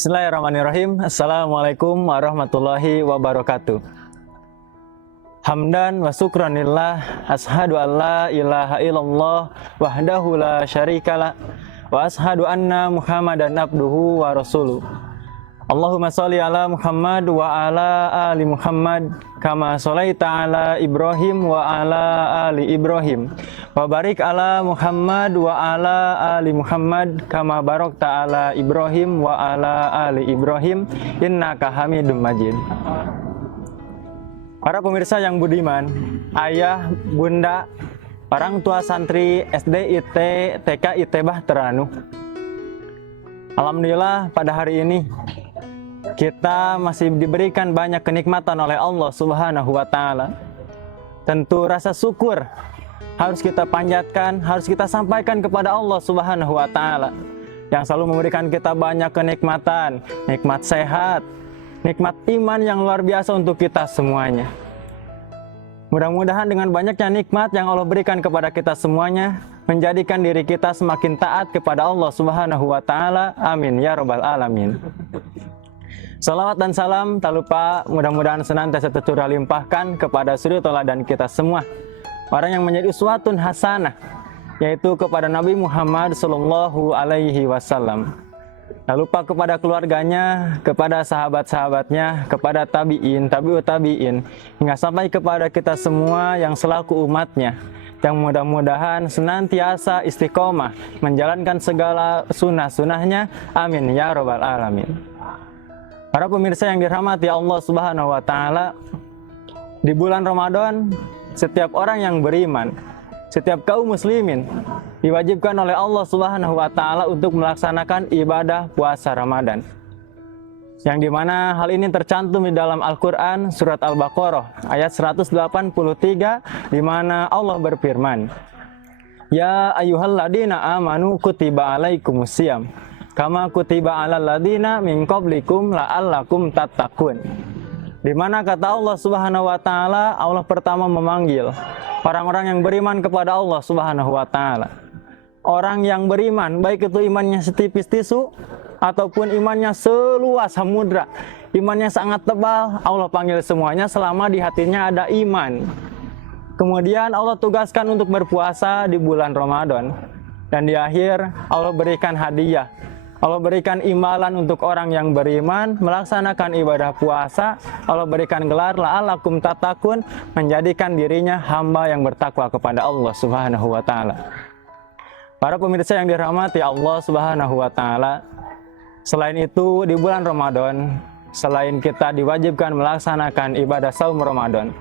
Bismillahirrahmanirrahim. Assalamualaikum warahmatullahi wabarakatuh. Hamdan wa syukranillah, ashadu an la ilaha illallah wahdahu la syarikalah, wa ashadu anna Muhammadan abduhu wa rasuluh. Allahumma sholli ala Muhammad wa ala ali Muhammad kama sholaita ala Ibrahim wa ala ali Ibrahim wa barik ala Muhammad wa ala ali Muhammad kama barakta ala Ibrahim wa ala ali Ibrahim innaka Hamidum Majid. Para pemirsa yang budiman, ayah, bunda, orang tua santri SD, IT, TK, ITBah Teranu. Alhamdulillah pada hari ini kita masih diberikan banyak kenikmatan oleh Allah Subhanahu wa Ta'ala. Tentu rasa syukur harus kita panjatkan, harus kita sampaikan kepada Allah Subhanahu wa Ta'ala yang selalu memberikan kita banyak kenikmatan, nikmat sehat, nikmat iman yang luar biasa untuk kita semuanya. Mudah-mudahan dengan banyaknya nikmat yang Allah berikan kepada kita semuanya menjadikan diri kita semakin taat kepada Allah Subhanahu wa Ta'ala. Amin ya rabbal alamin. Salawat dan salam tak lupa mudah-mudahan senantiasa tercurah limpahkan kepada suri teladan kita semua, orang yang menjadi uswatun hasanah, yaitu kepada Nabi Muhammad Sallallahu Alaihi Wasallam. Tak lupa kepada keluarganya, kepada sahabat-sahabatnya, kepada tabi'in, tabi'ut tabi'in, hingga sampai kepada kita semua yang selaku umatnya, yang mudah-mudahan senantiasa istiqomah menjalankan segala sunnah-sunnahnya. Amin ya rabbal alamin. Para pemirsa yang dirahmati Allah Subhanahu wa Ta'ala, di bulan Ramadan setiap orang yang beriman, setiap kaum muslimin diwajibkan oleh Allah Subhanahu wa Ta'ala untuk melaksanakan ibadah puasa Ramadan. Yang dimana hal ini tercantum di dalam Al-Quran surat Al-Baqarah ayat 183, di mana Allah berfirman, Ya ayyuhalladzina amanu kutiba alaikumusiyam kama kutiba alal ladina min qablikum la'allakum tattaqun. Di mana kata Allah Subhanahu wa Ta'ala, Allah pertama memanggil orang-orang yang beriman kepada Allah Subhanahu wa Ta'ala. Orang yang beriman, baik itu imannya setipis tisu ataupun imannya seluas samudra, imannya sangat tebal, Allah panggil semuanya selama di hatinya ada iman. Kemudian Allah tugaskan untuk berpuasa di bulan Ramadan, dan di akhir Allah berikan hadiah, Allah berikan imbalan untuk orang yang beriman melaksanakan ibadah puasa. Allah berikan gelar la'allakum tattaqun, menjadikan dirinya hamba yang bertakwa kepada Allah Subhanahu wa Ta'ala. Para pemirsa yang dirahmati Allah Subhanahu wa Ta'ala, selain itu di bulan Ramadan, selain kita diwajibkan melaksanakan ibadah saum Ramadan,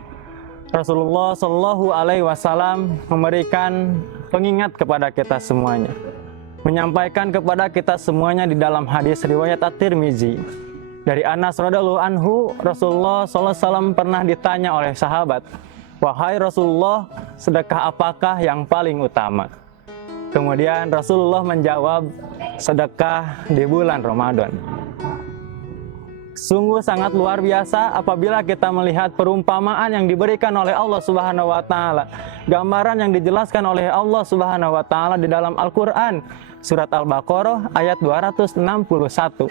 Rasulullah Shallallahu Alaihi Wasallam memberikan pengingat kepada kita semuanya, menyampaikan kepada kita semuanya di dalam hadis riwayat At-Tirmizi dari Anas radhiyallahu anhu. Rasulullah sallallahu alaihi wasallam pernah ditanya oleh sahabat, "Wahai Rasulullah, sedekah apakah yang paling utama?" Kemudian Rasulullah menjawab, sedekah di bulan Ramadan. Sungguh sangat luar biasa apabila kita melihat perumpamaan yang diberikan oleh Allah Subhanahu wa Ta'ala, gambaran yang dijelaskan oleh Allah Subhanahu wa Ta'ala di dalam Al-Quran surat Al-Baqarah ayat 261,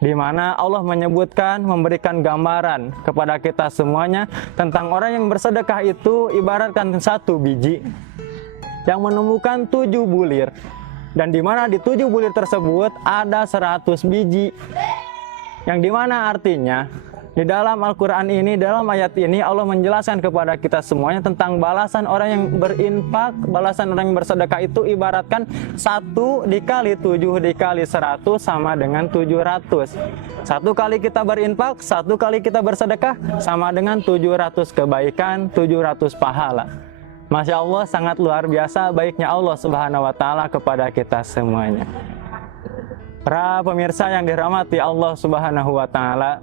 di mana Allah menyebutkan, memberikan gambaran kepada kita semuanya tentang orang yang bersedekah itu ibaratkan satu biji yang menemukan 7 bulir, dan di mana di 7 bulir tersebut ada 100 biji. Yang dimana artinya di dalam Al-Quran ini, dalam ayat ini Allah menjelaskan kepada kita semuanya tentang balasan orang yang berinfak, balasan orang yang bersedekah itu ibaratkan 1 dikali 7 dikali 100 sama dengan 700. 1 kali kita berinfak, 1 kali kita bersedekah sama dengan 700 kebaikan, 700 pahala. Masya Allah, sangat luar biasa baiknya Allah Subhanahu wa Ta'ala kepada kita semuanya. Para pemirsa yang dirahmati Allah Subhanahu wa Ta'ala,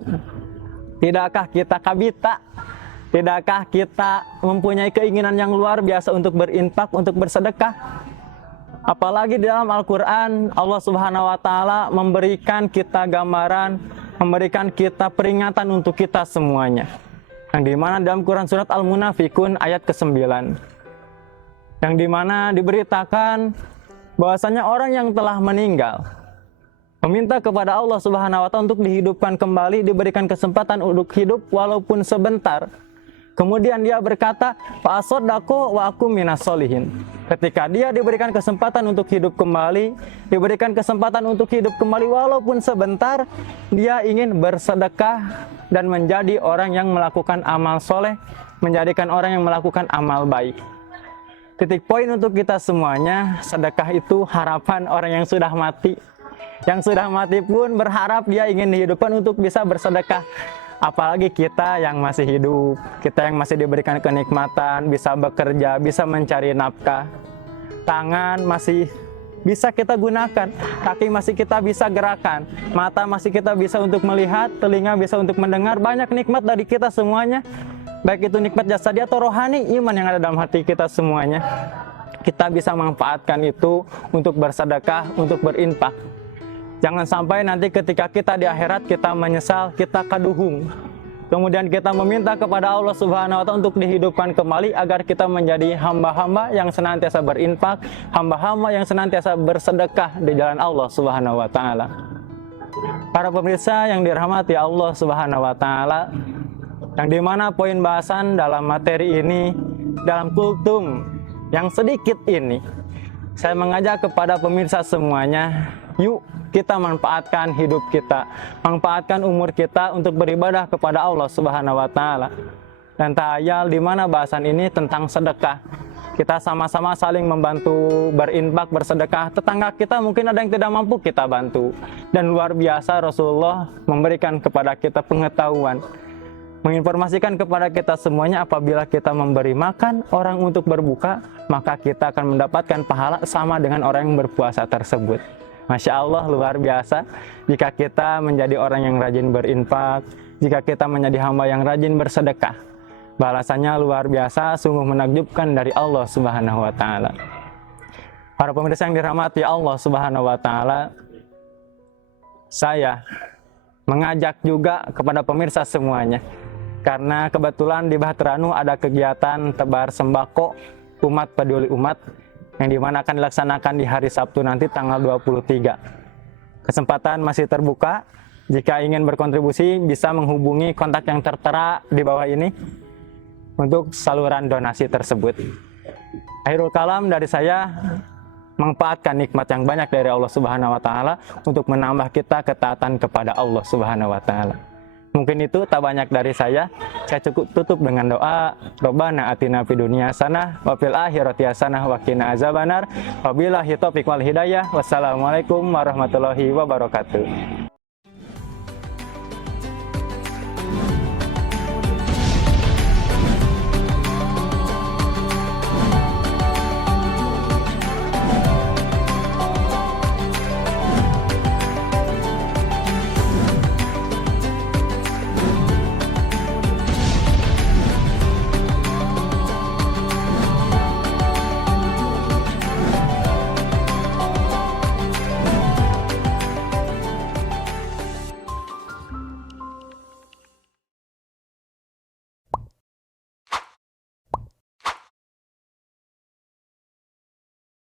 tidakkah kita kabita? Tidakkah kita mempunyai keinginan yang luar biasa untuk berinfak, untuk bersedekah? Apalagi di dalam Al-Quran Allah Subhanahu wa Ta'ala memberikan kita gambaran, memberikan kita peringatan untuk kita semuanya. Yang dimana dalam Quran surat Al-Munafikun ayat ke-9, yang dimana diberitakan bahwasanya orang yang telah meninggal, Meminta kepada Allah Subhanahu wa taala untuk dihidupkan kembali, diberikan kesempatan untuk hidup walaupun sebentar. Kemudian dia berkata, fa asaddaqu wa aku minas solihin. Ketika dia diberikan kesempatan untuk hidup kembali, diberikan kesempatan untuk hidup kembali walaupun sebentar, dia ingin bersedekah dan menjadi orang yang melakukan amal soleh, menjadikan orang yang melakukan amal baik. Titik poin untuk kita semuanya, sedekah itu harapan orang yang sudah mati. Yang sudah mati pun berharap dia ingin dihidupkan untuk bisa bersedekah. Apalagi kita yang masih hidup, kita yang masih diberikan kenikmatan, bisa bekerja, bisa mencari nafkah. Tangan masih bisa kita gunakan, kaki masih kita bisa gerakan, mata masih kita bisa untuk melihat, telinga bisa untuk mendengar. Banyak nikmat dari kita semuanya, baik itu nikmat jasadi atau rohani, iman yang ada dalam hati kita semuanya. Kita bisa manfaatkan itu untuk bersedekah, untuk berinfak. Jangan sampai nanti ketika kita di akhirat kita menyesal, kita kaduhung. Kemudian kita meminta kepada Allah Subhanahu wa taala untuk dihidupkan kembali agar kita menjadi hamba-hamba yang senantiasa berinfak, hamba-hamba yang senantiasa bersedekah di jalan Allah Subhanahu wa taala. Para pemirsa yang dirahmati Allah Subhanahu wa taala, yang dimana poin bahasan dalam materi ini, dalam kultum yang sedikit ini, saya mengajak kepada pemirsa semuanya, yuk kita manfaatkan hidup kita, manfaatkan umur kita untuk beribadah kepada Allah Subhanahu wa taala. Dan tahayal di mana bahasan ini tentang sedekah. Kita sama-sama saling membantu berinfak, bersedekah. Tetangga kita mungkin ada yang tidak mampu, kita bantu. Dan luar biasa Rasulullah memberikan kepada kita pengetahuan, menginformasikan kepada kita semuanya, apabila kita memberi makan orang untuk berbuka, maka kita akan mendapatkan pahala sama dengan orang yang berpuasa tersebut. Masya Allah, luar biasa. Jika kita menjadi orang yang rajin berinfak, jika kita menjadi hamba yang rajin bersedekah, balasannya luar biasa, sungguh menakjubkan dari Allah Subhanahu wa taala. Para pemirsa yang dirahmati Allah Subhanahu wa taala, saya mengajak juga kepada pemirsa semuanya, karena kebetulan di Bahtera ada kegiatan tebar sembako umat peduli umat, yang dimana akan dilaksanakan di hari Sabtu nanti tanggal 23. Kesempatan masih terbuka. Jika ingin berkontribusi bisa menghubungi kontak yang tertera di bawah ini untuk saluran donasi tersebut. Akhirul kalam dari saya, manfaatkan nikmat yang banyak dari Allah Subhanahu wa taala untuk menambah kita ketaatan kepada Allah Subhanahu wa taala. Mungkin itu tak banyak dari saya cukup tutup dengan doa, Rabbana atina fid dunya hasanah wa fil akhirati hasanah wa qina azabannar. Wabillahi taufiq wal hidayah. Wassalamualaikum warahmatullahi wabarakatuh.